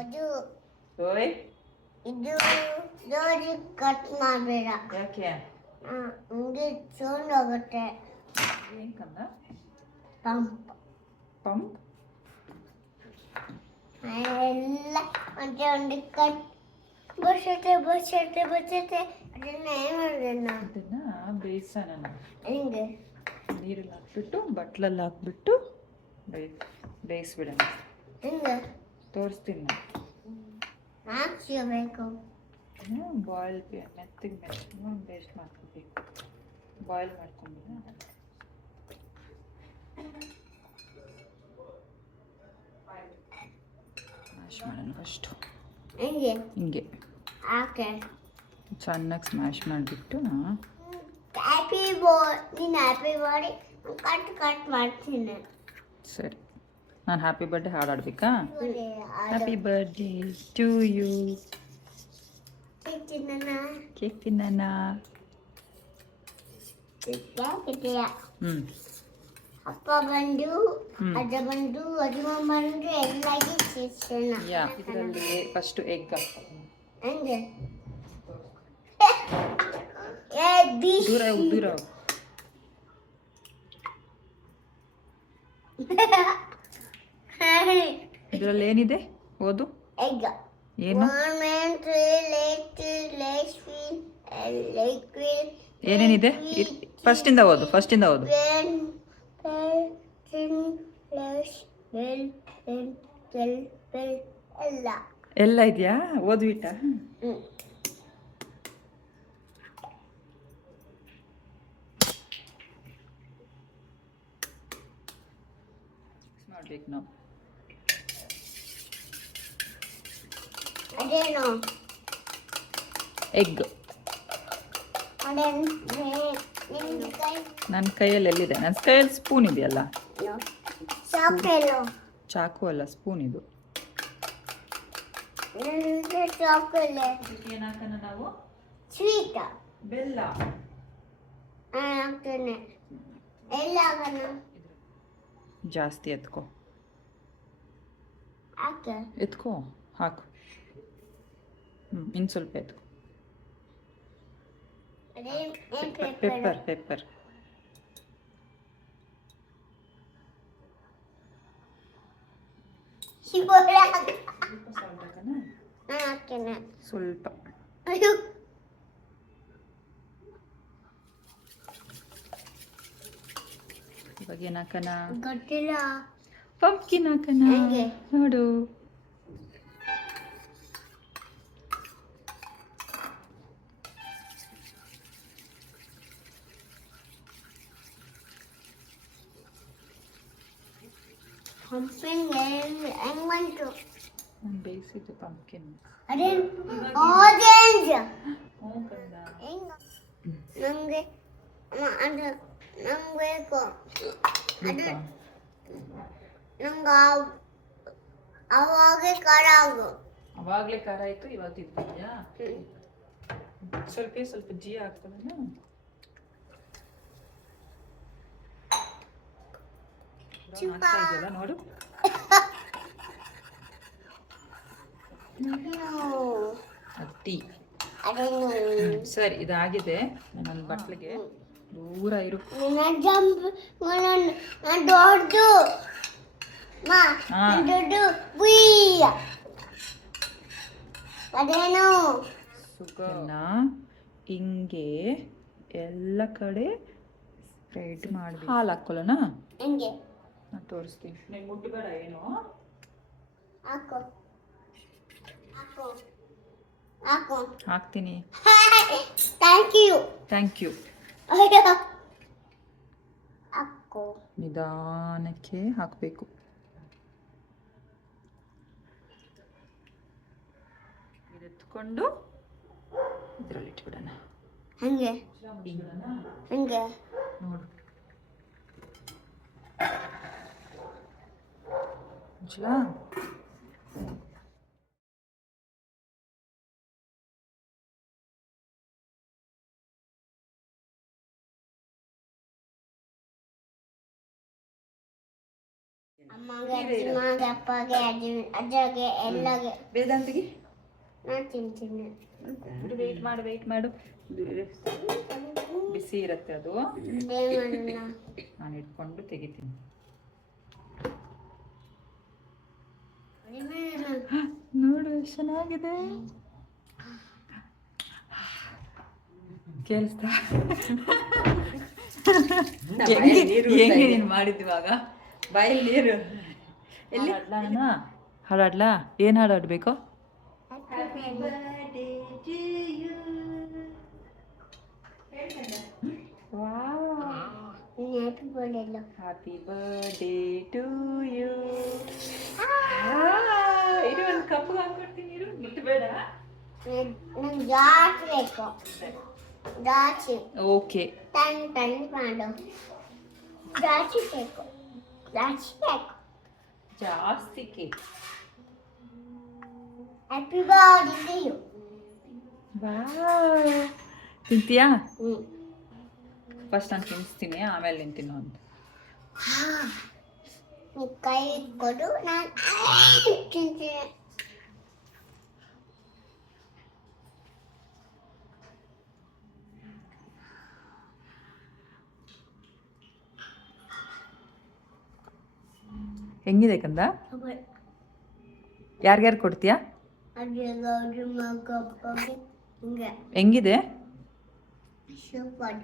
ಅದು ಓಯ್ ಇದು ಜೋಡಿ ಕಟ್ ಮಾಡಬೇಡ. ಯಾಕೆ ಹಂಗೆ ಸೌಂಡ್ ಆಗುತ್ತೆ. ಏನ್ ಕಂದ ಪಂಪ್ ಪಂಪ್ ಎಲ್ಲ ಮತ್ತೆ ಒಂದು ಕಟ್ ಬಸತ್ತೆ ಅದನ್ನ ಏನು ಮಾಡಿದೆ ನಾನು ಅದನ್ನ ಬೇಯಿಸೋಣ ಹಿಂಗೆ ನೀರಲ್ಲಿ ಹಾಕ್ಬಿಟ್ಟು ಬಟ್ಲಲ್ಲಿ ಹಾಕ್ಬಿಟ್ಟು ಬೇಯಿಸ್ಬಿಡೋಣ. ಹಿಂಗೆ ತೋರಿಸ್ತೀನಿ ಹಾಕ್ಸಿಬೇಕು. ಬಾಯ್ಲ್ ಮೆತ್ತಿಗೆ ಬೇಸ್ಟ್ ಮಾಡ್ಕೊಬೇಕು. ಬಾಯ್ಲ್ ಮಾಡ್ಕೊಂಬಿಡ ಸ್ಮ್ಯಾಶ್ ಮಾಡೋಣ ಫಸ್ಟು. ಹಿಂಗೆ ಚೆನ್ನಾಗಿ ಸ್ಮ್ಯಾಶ್ ಮಾಡಿಬಿಟ್ಟು ಹ್ಯಾಪಿ ಬಾಡಿ ಕಟ್ ಮಾಡ್ತೀನಿ. ಸರಿ, ನಾನು ಹ್ಯಾಪಿ ಬರ್ಡೇ ಹಾಡಾಡ್ಬೇಕಾ? Happy birthday to you. Cake ತಿನ್ನೋಣ. ಅಪ್ಪ ಬಂದು ಅಜ್ಜ ಬಂದು ಅಜ್ಜಮ್ಮ ಬಂದು ಎಲ್ಲಾಗಿ ತಿನ್ಸೋಣ. ಇದರಲ್ಲಿ ಫಸ್ಟ್ ಎಗ್ ಹಾಕ್ತೀನಿ. ಹಂಗೆ ದೂರ ದೂರ ಇದರಲ್ಲಿ ಏನಿದೆ ಓದು. ಎಗ್ ಏನು ಏನೇನಿದೆ ಫಸ್ಟಿಂದ ಓದು. ಎಲ್ಲ ಇದೆಯಾ? ಓದ್ಬಿಟ್ಟ? ಮಾಡ್ಬೇಕು ನಾವು. ಅದೇನು ಎಗ್ ನನ್ನ ಕೈಯಲ್ಲಿ ಎಲ್ಲಿದೆ? ನನ್ನ ಕೈಯಲ್ಲಿ ಸ್ಪೂನ್ ಇದೆಯಲ್ಲ. ಚಾಕು ಅಲ್ಲ, ಸ್ಪೂನ್ ಇದು. ಏನಾಕೋಣ ನಾವು? ಸ್ವೀಟ್ ಬೆಲ್ಲ ಹಾಕ್ತೇನೆ. ಎಲ್ಲ ಜಾಸ್ತಿ ಎತ್ಕೋ ಹಾಕು. ಇನ್ನು ಸ್ವಲ್ಪ ಎತ್ಕೋ. ಪೆಪ್ಪರ್ ಸ್ವಲ್ಪ. ಇವಾಗ ಏನಾಕನ? ಗೊತ್ತಿಲ್ಲ. ಪಂಪ್ಕಿನ್ ಹಾಕನ ನೋಡು. ಹೆಂಗ್ ಬಂತು? ನಾನು ಬೇಯಿಸಿದ್ದು ಪಂಪ್ಕಿನ್. ಆರೆಂಜ್ ನಮ್ಗೆ ನಮ್ಗೆ ಬೇಕು. ಅದು ನಂಗೆ ಅವಾಗೇ ಖಾರ ಆಗು. ಅವಾಗಲೇ ಖಾರ ಆಯಿತು, ಇವಾಗ ತಿಂತಿದ್ಯಾ? ಸ್ವಲ್ಪ ಜೀ ಆಗ್ತದೆ. ನೋಡು. ಅತ್ತಿ ಸರಿ, ಇದಾಗಿದೆ. ನನ್ನ ಬಟ್ಲಿಗೆ ದೂರ ಇರು. ದೊಡ್ಡ ಅದೇನು ಸುಗನ ಹಿಂಗೆ ಎಲ್ಲ ಕಡೆ ಸ್ಪ್ರೆಡ್ ಮಾಡಿ ಹಾಲು ಹಾಕೊಳ್ಳೋಣ. ಹೆಂಗೆ ನಾನು ತೋರಿಸ್ತೀನಿ. ನೀನು ಮುಟ್ಟಬೇಡ ಏನು. ಹಾಕ್ತೀನಿ. Thank you. ನಿಧಾನಕ್ಕೆ ಹಾಕಬೇಕು. ಇದೆತ್ಕೊಂಡು ಇದರಲ್ಲಿ ಇಟ್ಬಿಡೋಣ. ಹಂಗೆ ನೋಡು. ಮುಚ್ಚಲಾ? ಅಮ್ಮಗೆ ಅಜ್ಜಿಗೆ ಅಪ್ಪಗೆ ಅಜ್ಜಗೆ ಎಲ್ಲಗೆ ವೇದಾಂತಿಗೆ ನಾನು ತಿಂತೀನಿ. ವೆಯ್ಟ್ ಮಾಡು ಬಿಸಿ ಇರುತ್ತೆ ಅದು. ದೇವಣ್ಣ ನಾನು ಇಟ್ಕೊಂಡು ತೆಗಿತೀನಿ. ನೋಡು ಎಷ್ಟು ಚೆನ್ನಾಗಿದೆ. ಕೇಳಿಸ್ತಾ ಹೆಂಗೆ ನೀನು ಮಾಡಿದ್ವಾಗ ಬಾಯಲ್ಲಿ ನೀರು ಎಲ್ಲಿ ಹಾಡಾಡ್ಲಾ? ಏನು ಹಾಡಾಡ್ಬೇಕು? ಹ್ಯಾಪಿ ಬರ್ಡೇ ಎಲ್ಲ ಹ್ಯಾಪಿ ಬರ್ಡೇ ಟು ಯು. ಇರು ಒಂದು ಕಪ್ಪು ಹಾಕ್ಬಿಡ್ತೀನಿ, ಇರು ಮುಟ್ಟಬೇಡ. ನಂಗೆ ಜಾಸ್ತಿ ಬೇಕು, ಜಾಸ್ತಿ. ಓಕೆ, ಟನ್ ಮಾಡು. ಜಾಸ್ತಿ ಬೇಕು, ಜಾಸ್ತಿ ಬೇಕು. ಜಾಸ್ತಿ cake. Happy birthday to you. ತಿಂತೀಯಾ? ಫಸ್ಟ್ ನಾನು ತಿನ್ನಿಸ್ತೀನಿ, ಆಮೇಲೆ ನೀನು ತಿನ್ನು ಅಂತ. ನೀ ಕೈ ಕೊಡು, ನಾನು ತಿಂತೀನಿ. ಹೆಂಗಿದೆ ಕಂದ? ಯಾರ್ಯಾರು ಕೊಡ್ತೀಯಾ? ಅಜ್ಜಿಗೆ ಮಗ ಅಪ್ಪಗೆ ಹಿಂಗೆ ಹೆಂಗಿದೆ? ಸೂಪರ್.